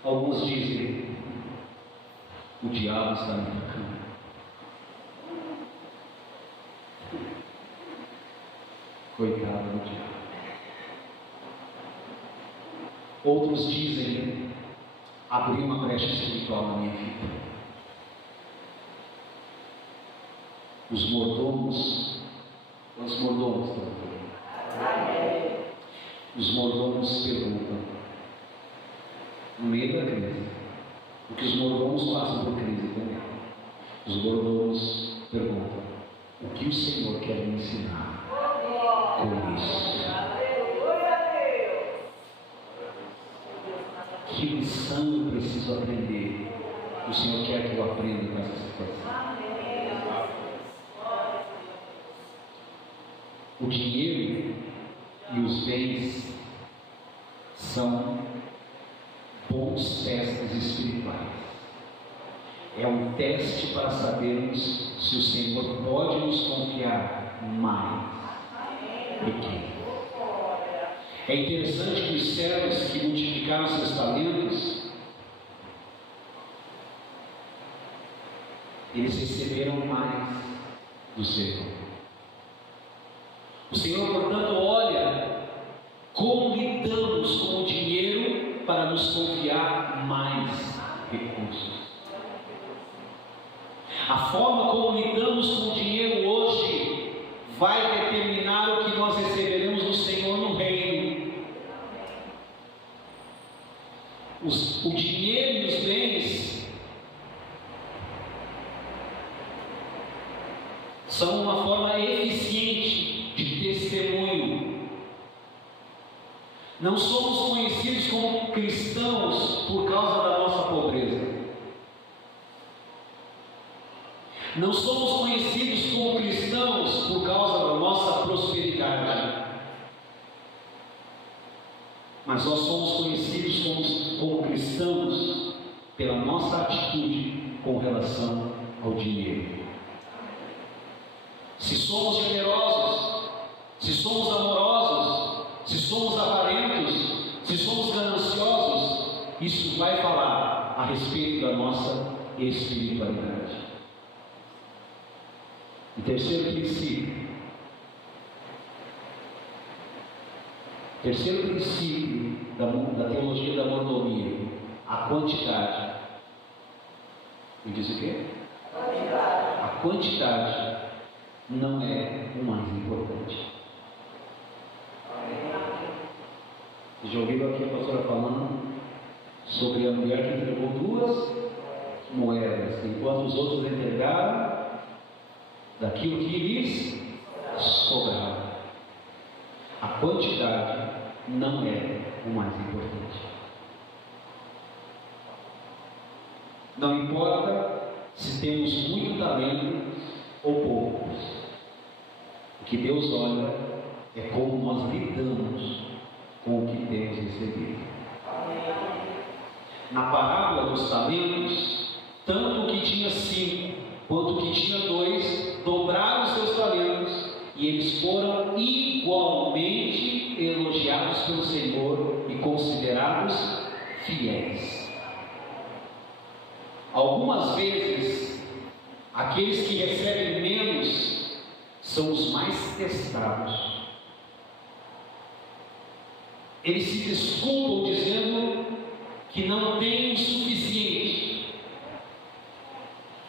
alguns dizem: o diabo está me atacando. Coitado do diabo. Outros dizem: abri uma brecha espiritual na minha vida. Os mordomos, quantos mordomos estão aqui? Os mordomos perguntam, no meio da crise, porque os mordomos passam por crise também. Os mordomos perguntam: o que o Senhor quer me ensinar com isso? Que lição eu preciso aprender? O Senhor quer que eu aprenda com essa situação. O dinheiro e os bens são bons testes espirituais. É um teste para sabermos se o Senhor pode nos confiar mais pequeno. É interessante que os servos que multiplicaram seus talentos, eles receberam mais do Senhor. O Senhor, portanto, olha como lidamos com o dinheiro para nos confiar mais recursos. A forma como lidamos com o dinheiro hoje vai determinar o que nós receberemos do Senhor no reino. O dinheiro e os bens são uma forma eficiente de testemunho. Não somos conhecidos como cristãos por causa da nossa pobreza. Não somos conhecidos como cristãos por causa da nossa prosperidade. Mas nós somos conhecidos como cristãos pela nossa atitude com relação ao dinheiro. Se somos generosos, se somos amorosos, se somos avarentos, se somos gananciosos, isso vai falar a respeito da nossa espiritualidade. E terceiro princípio. Terceiro princípio da teologia da mordomia: a quantidade. Me diz o quê? A quantidade não é o mais importante. Vocês já ouviram aqui a pastora falando sobre a mulher que entregou 2 moedas, enquanto os outros entregaram daquilo que lhes sobrava. A quantidade não é o mais importante. Não importa se temos muito talento ou poucos. O que Deus olha é como nós lidamos com o que temos recebido. Na parábola dos talentos, tanto o que tinha 5 quanto o que tinha 2 dobraram seus talentos, e eles foram igualmente elogiados pelo Senhor e considerados fiéis. Algumas vezes, aqueles que recebem menos são os mais testados. Eles se desculpam dizendo que não tem o suficiente.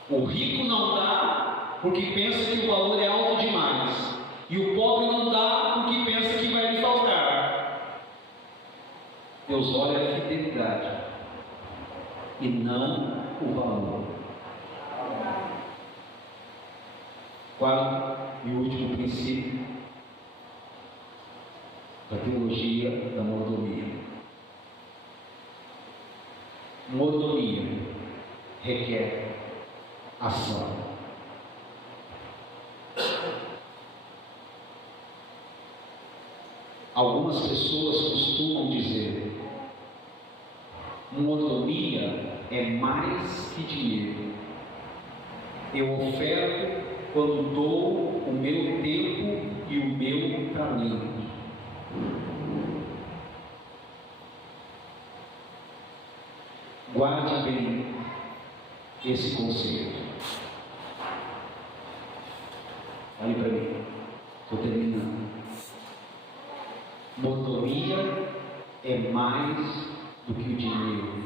O rico não dá porque pensa que o valor é alto demais, e o pobre não dá porque pensa que vai lhe faltar. Deus olha a fidelidade e não o valor. Quarto e último princípio da teologia da mordomia. Mordomia requer ação. Algumas pessoas costumam dizer: mordomia é mais que dinheiro. Eu oferto quando dou o meu tempo e o meu talento. Guarde bem esse conceito. Olhe para mim, estou terminando. Mordomia é mais do que o dinheiro,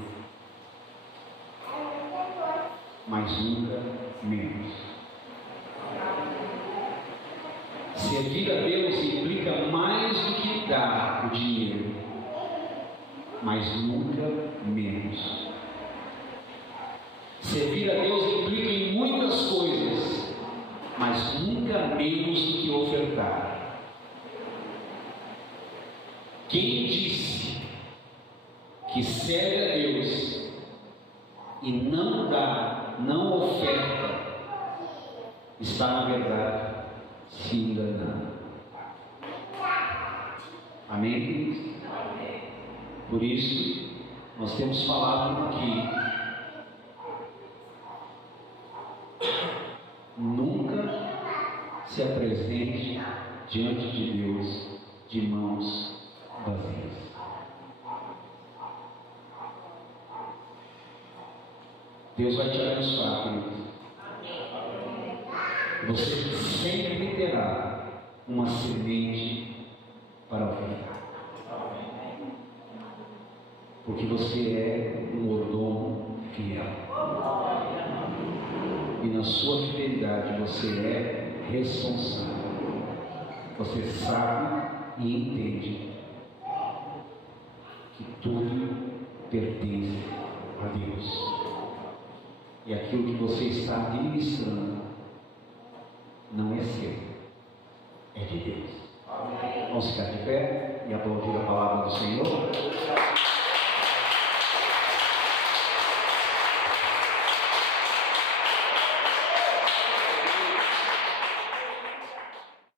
mas nunca menos. Servir a Deus implica mais do que dar o dinheiro, mas nunca menos. Servir a Deus implica em muitas coisas, mas nunca menos do que ofertar. Quem disse que serve a Deus e não dá, não oferta, está na verdade se enganando. Amém, queridos? Por isso, nós temos falado aqui: nunca se apresente diante de Deus de mãos vazias. Deus vai te abençoar, queridos. Você sempre terá uma semente para a vida, porque você é um mordomo fiel, e na sua fidelidade você é responsável. Você sabe e entende que tudo pertence a Deus, e aquilo que você está administrando